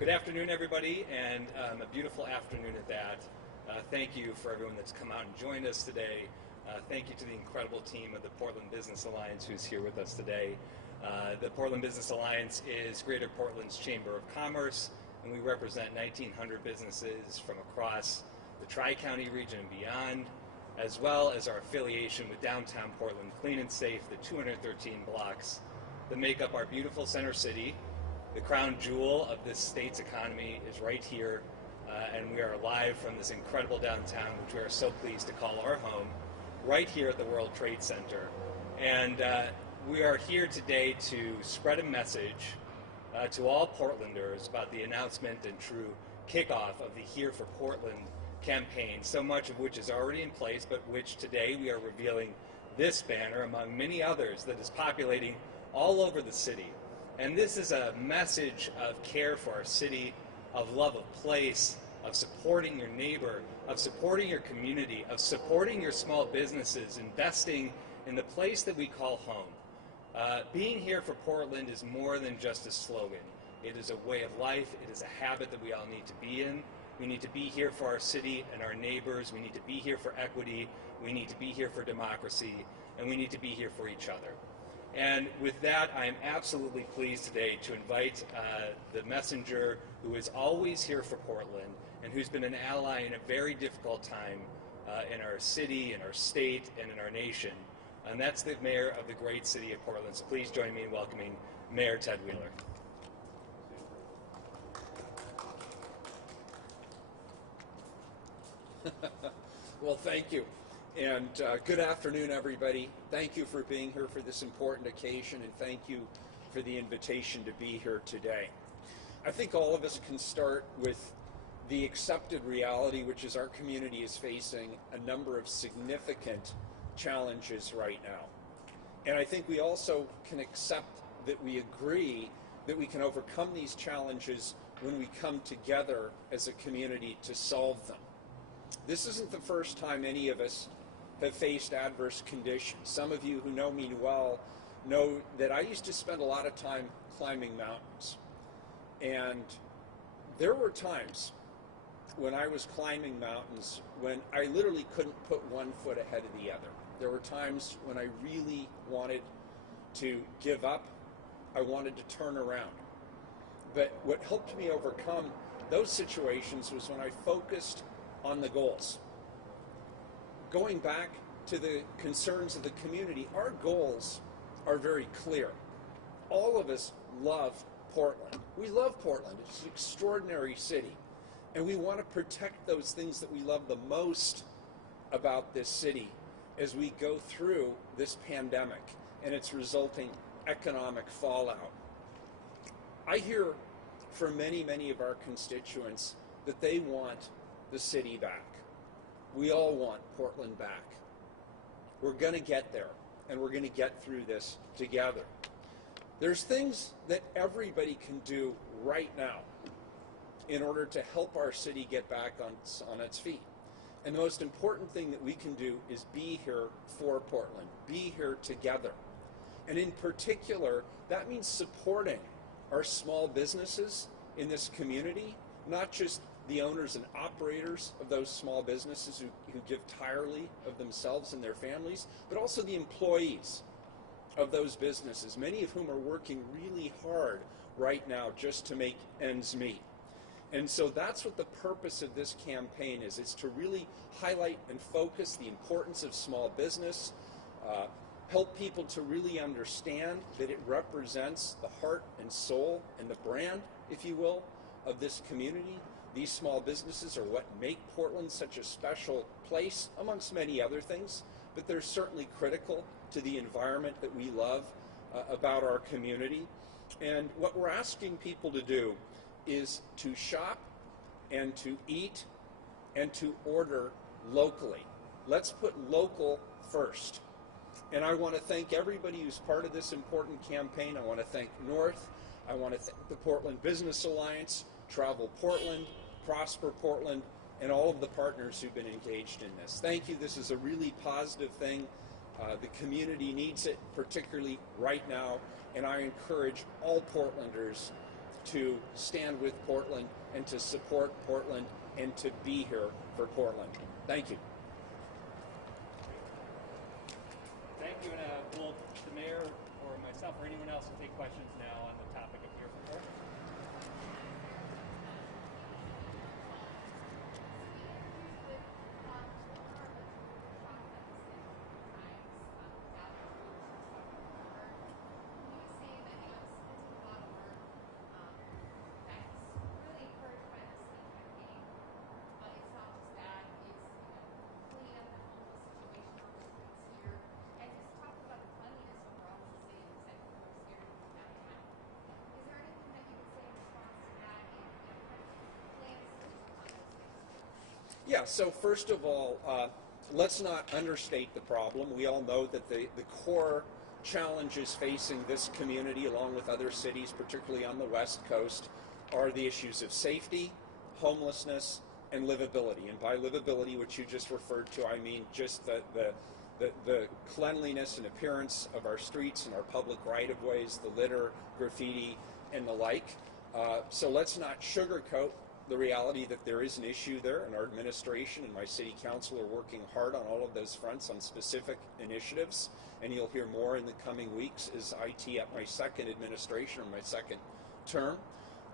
Good afternoon, everybody, and a beautiful afternoon at that. Thank you for everyone that's come out and joined us today. Thank you to the incredible team of the Portland Business Alliance who's here with us today. The Portland Business Alliance is Greater Portland's Chamber of Commerce, and we represent 1,900 businesses from across the Tri-County region and beyond, as well as our affiliation with Downtown Portland Clean and Safe, the 213 blocks that make up our beautiful center city. The crown jewel of this state's economy is right here, and we are live from this incredible downtown, which we are so pleased to call our home, right here at the World Trade Center. And we are here today to spread a message to all Portlanders about the announcement and true kickoff of the Here for Portland campaign, so much of which is already in place, but which today we are revealing this banner, among many others, that is populating all over the city. And this is a message of care for our city, of love of place, of supporting your neighbor, of supporting your community, of supporting your small businesses, investing in the place that we call home. Being here for Portland is more than just a slogan. It is a way of life. It is a habit that we all need to be in. We need to be here for our city and our neighbors. We need to be here for equity. We need to be here for democracy. And we need to be here for each other. And with that, I am absolutely pleased today to invite the messenger who is always here for Portland and who's been an ally in a very difficult time in our city, in our state, and in our nation. And that's the mayor of the great city of Portland. So please join me in welcoming Mayor Ted Wheeler. Well, thank you. And good afternoon, everybody. Thank you for being here for this important occasion, and thank you for the invitation to be here today. I think all of us can start with the accepted reality, which is our community is facing a number of significant challenges right now. And I think we also can accept that we agree that we can overcome these challenges when we come together as a community to solve them. This isn't the first time any of us have faced adverse conditions. Some of you who know me well know that I used to spend a lot of time climbing mountains. And there were times when I was climbing mountains when I literally couldn't put one foot ahead of the other. There were times when I really wanted to give up. I wanted to turn around. But what helped me overcome those situations was when I focused on the goals. Going back to the concerns of the community, our goals are very clear. All of us love Portland. We love Portland. It's an extraordinary city. And we want to protect those things that we love the most about this city as we go through this pandemic and its resulting economic fallout. I hear from many of our constituents that they want the city back. We all want Portland back. We're going to get there, and we're going to get through this together. There's things that everybody can do right now in order to help our city get back on its feet. And the most important thing that we can do is be here for Portland, be here together. And in particular, that means supporting our small businesses in this community, not just the owners and operators of those small businesses who give tirelessly of themselves and their families, but also the employees of those businesses, many of whom are working really hard right now just to make ends meet. And so that's what the purpose of this campaign is. It's to really highlight and focus the importance of small business, help people to really understand that it represents the heart and soul and the brand, if you will, of this community. These small businesses are what make Portland such a special place, amongst many other things, but they're certainly critical to the environment that we love about our community. And what we're asking people to do is to shop and to eat and to order locally. Let's put local first. And I want to thank everybody who's part of this important campaign. I want to thank North. I want to thank the Portland Business Alliance, Travel Portland, Prosper Portland, and all of the partners who've been engaged in this. Thank you. This is a really positive thing. The community needs it, particularly right now, and I encourage all Portlanders to stand with Portland and to support Portland and to be here for Portland. Thank you. Thank you, and will the mayor or myself or anyone else will take questions now on the topic of Here for Portland. Yeah, so first of all, let's not understate the problem. We all know that the core challenges facing this community, along with other cities, particularly on the West Coast, are the issues of safety, homelessness, and livability. And by livability, which you just referred to, I mean just the cleanliness and appearance of our streets and our public right-of-ways, the litter, graffiti, and the like. So let's not sugarcoat the reality that there is an issue there, and our administration and my city council are working hard on all of those fronts on specific initiatives, and you'll hear more in the coming weeks as I tee up my second administration or my second term.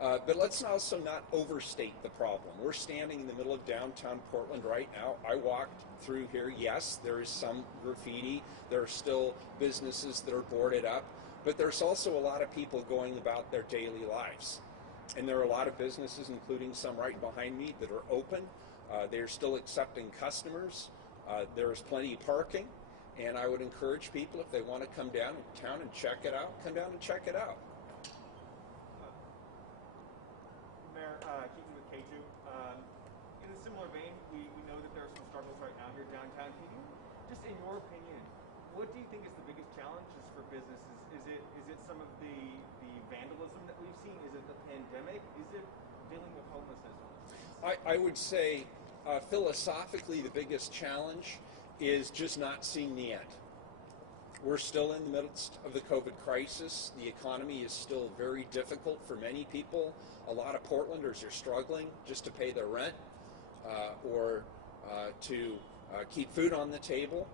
But let's also not overstate the problem. We're standing in the middle of downtown Portland right now. I walked through here. Yes, there is some graffiti. There are still businesses that are boarded up, but there's also a lot of people going about their daily lives. And there are a lot of businesses, including some right behind me, that are open. They're still accepting customers. There's plenty of parking. And I would encourage people, if they want to come down to town and check it out, come down and check it out. Mayor, keeping with K2, in a similar vein, we know that there are some struggles right now here downtown. Can you, just in your opinion, what do you think is the biggest challenges for businesses? Is it some of the vandalism that we've seen? Is it the pandemic? Is it dealing with homelessness? I would say philosophically the biggest challenge is just not seeing the end. We're still in the midst of the COVID crisis. The economy is still very difficult for many people. A lot of Portlanders are struggling just to pay their rent or to keep food on the table.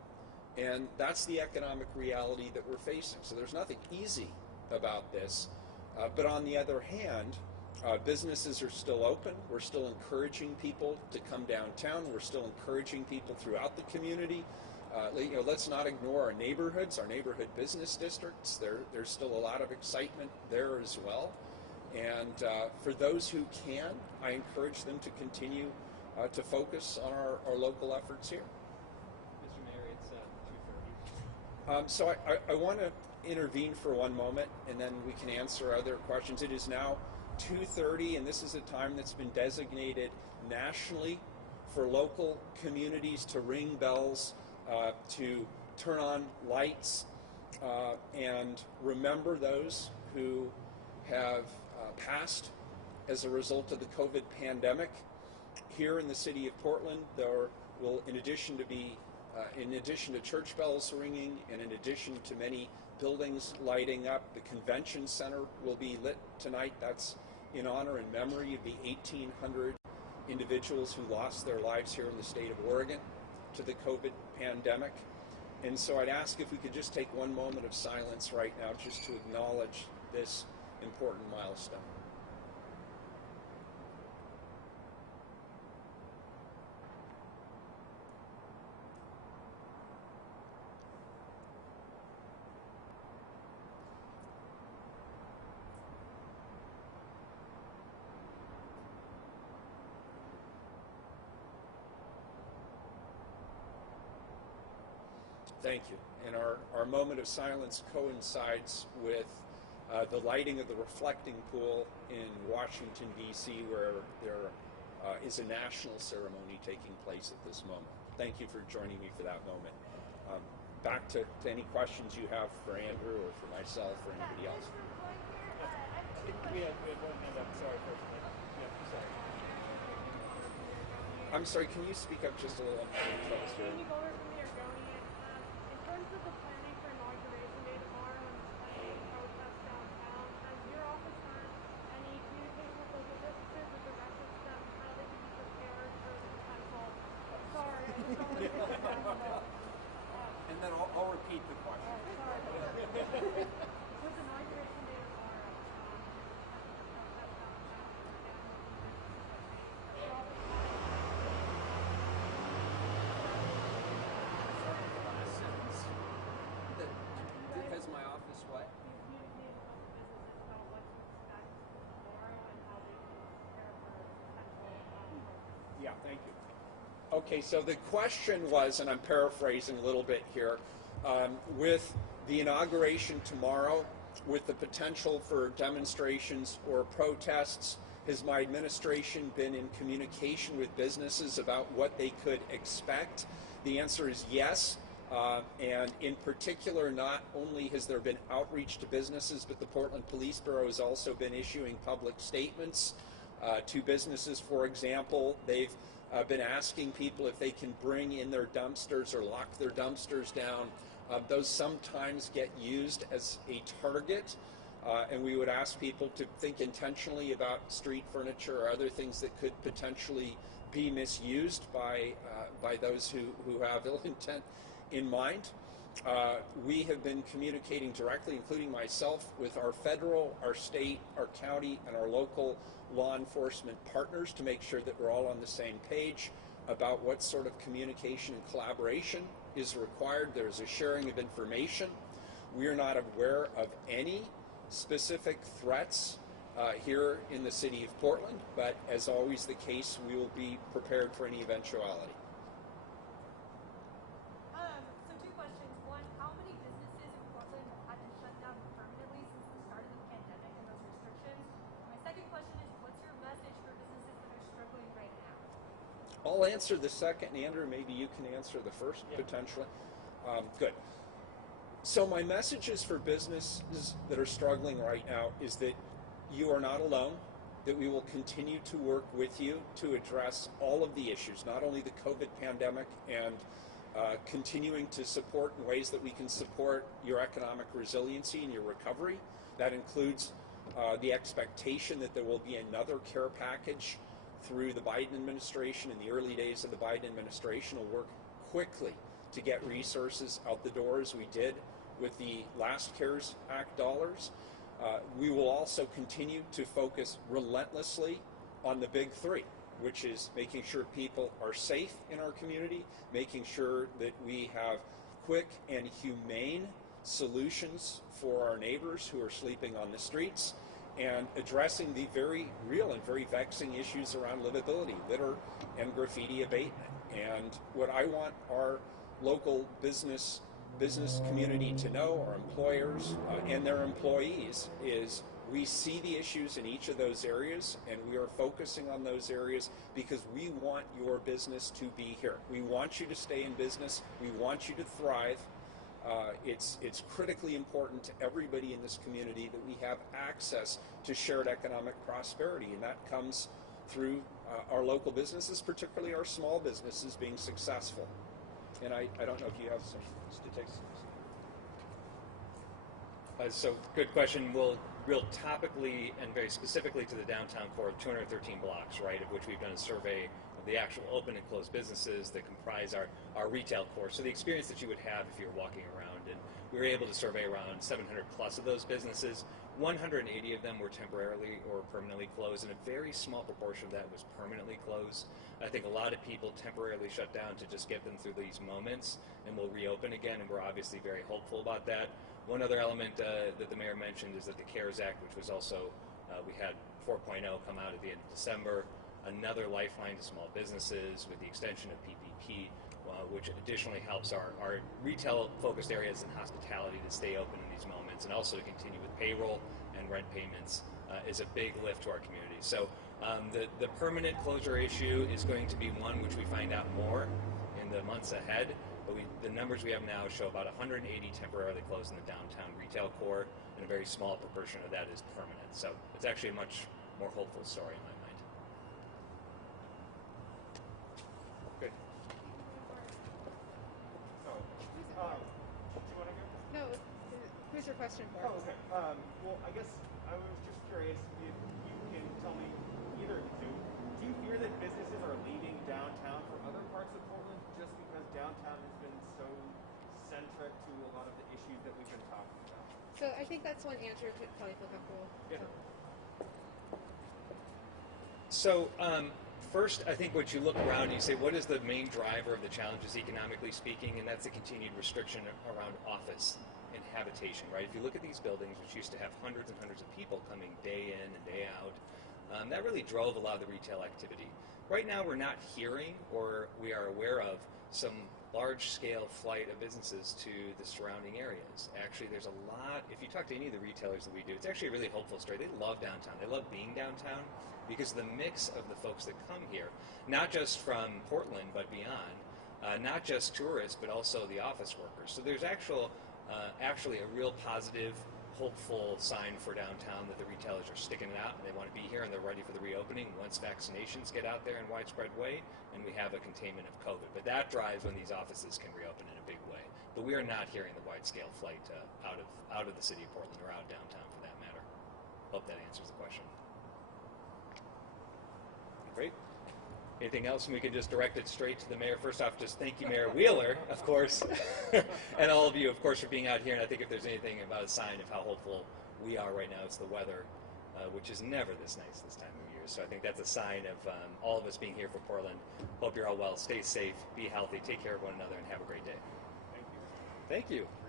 And that's the economic reality that we're facing. So there's nothing easy about this. But on the other hand, businesses are still open. We're still encouraging people to come downtown. We're still encouraging people throughout the community. Let's not ignore our neighborhoods, our neighborhood business districts. There's still a lot of excitement there as well. And for those who can, I encourage them to continue to focus on our local efforts here. Mr. Mayor, it's 2:30. So I want to intervene for one moment, and then we can answer other questions. It is now 2:30, and this is a time that's been designated nationally for local communities to ring bells, to turn on lights, and remember those who have passed as a result of the COVID pandemic. Here in the city of Portland, there will, in addition to church bells ringing, and in addition to many buildings lighting up, the convention center will be lit tonight. That's in honor and memory of the 1,800 individuals who lost their lives here in the state of Oregon to the COVID pandemic. And so I'd ask if we could just take one moment of silence right now just to acknowledge this important milestone. Thank you. And our moment of silence coincides with the lighting of the reflecting pool in Washington, D.C., where there is a national ceremony taking place at this moment. Thank you for joining me for that moment. Back to any questions you have for Andrew or for myself or anybody else. We have one hand up. Sorry, first. Yeah, sorry. I'm sorry, can you speak up just a little? Can you go over from the Argonian? In terms of the planning for Inauguration Day tomorrow and the protest downtown, has your office heard any Yeah, thank you. Okay, so the question was, and I'm paraphrasing a little bit here, with the inauguration tomorrow, with the potential for demonstrations or protests, has my administration been in communication with businesses about what they could expect? The answer is yes. And in particular, not only has there been outreach to businesses, but the Portland Police Bureau has also been issuing public statements to businesses. For example, they've been asking people if they can bring in their dumpsters or lock their dumpsters down. Those sometimes get used as a target, and we would ask people to think intentionally about street furniture or other things that could potentially be misused by those who have ill intent in mind. We have been communicating directly, including myself, with our federal, our state, our county, and our local law enforcement partners to make sure that we're all on the same page about what sort of communication and collaboration is required. There's a sharing of information. We are not aware of any specific threats here in the city of Portland, but as always the case, we will be prepared for any eventuality. So two questions. One, how many businesses in Portland have had to shut down permanently since the start of the pandemic and those restrictions? My second question is, what's your message for businesses that are struggling right now? I'll answer the second, Andrew. Maybe you can answer the first, potentially. Good. So my message is for businesses that are struggling right now is that you are not alone, that we will continue to work with you to address all of the issues, not only the COVID pandemic and continuing to support in ways that we can support your economic resiliency and your recovery. That includes the expectation that there will be another care package through the Biden administration. In the early days of the Biden administration, will work quickly to get resources out the door as we did with the last CARES Act dollars. We will also continue to focus relentlessly on the big three, which is making sure people are safe in our community, making sure that we have quick and humane solutions for our neighbors who are sleeping on the streets, and addressing the very real and very vexing issues around livability, litter, and graffiti abatement. And what I want our local business community to know, our employers and their employees, is we see the issues in each of those areas, and we are focusing on those areas because we want your business to be here. We want you to stay in business. We want you to thrive. It's critically important to everybody in this community that we have access to shared economic prosperity, and that comes through our local businesses, particularly our small businesses, being successful. And I don't know if you have some statistics. So good question. We'll real topically and very specifically to the downtown core of 213 blocks, right, of which we've done a survey of the actual open and closed businesses that comprise our retail core. So the experience that you would have if you were walking around, and we were able to survey around 700 plus of those businesses. 180 of them were temporarily or permanently closed, and a very small proportion of that was permanently closed. I think a lot of people temporarily shut down to just get them through these moments, and will reopen again, and we're obviously very hopeful about that. One other element that the mayor mentioned is that the CARES Act, which was also, we had 4.0 come out at the end of December, another lifeline to small businesses with the extension of PPP, which additionally helps our retail-focused areas and hospitality to stay open in these moments, and also to continue with payroll and rent payments is a big lift to our community. So the permanent closure issue is going to be one which we find out more in the months ahead, but the numbers we have now show about 180 temporarily closed in the downtown retail core, and a very small proportion of that is permanent. So it's actually a much more hopeful story in my mind. Good. So, do you want to go? No, who's your question for? Oh, okay. Well, I guess I was just curious if you can tell me, either of you, do you fear that businesses are leaving downtown for other parts of Portland just because downtown has been so centric to a lot of the issues that we've been talking about? So I think that's one Andrew could probably feel comfortable. Yeah. So first, I think what you look around and you say, what is the main driver of the challenges economically speaking? And that's the continued restriction around office and habitation, right? If you look at these buildings, which used to have hundreds and hundreds of people coming day in and day out, that really drove a lot of the retail activity. right now we're not hearing, or we are aware of, some large-scale flight of businesses to the surrounding areas. Actually, there's a lot, if you talk to any of the retailers that we do, it's actually a really hopeful story. They love downtown. They love being downtown because of the mix of the folks that come here, not just from Portland, but beyond. Not just tourists, but also the office workers. So there's actually a real positive, hopeful sign for downtown that the retailers are sticking it out and they want to be here and they're ready for the reopening once vaccinations get out there in widespread way and we have a containment of COVID. But that drives when these offices can reopen in a big way. But we are not hearing the wide-scale flight out of the city of Portland or out of downtown for that matter. Hope that answers the question. Great. Anything else? And we can just direct it straight to the mayor. First off, just thank you, Mayor Wheeler, of course, and all of you, of course, for being out here. And I think if there's anything about a sign of how hopeful we are right now, it's the weather, which is never this nice this time of year. So I think that's a sign of all of us being here for Portland. Hope you're all well. Stay safe, be healthy, take care of one another, and have a great day. Thank you. Thank you.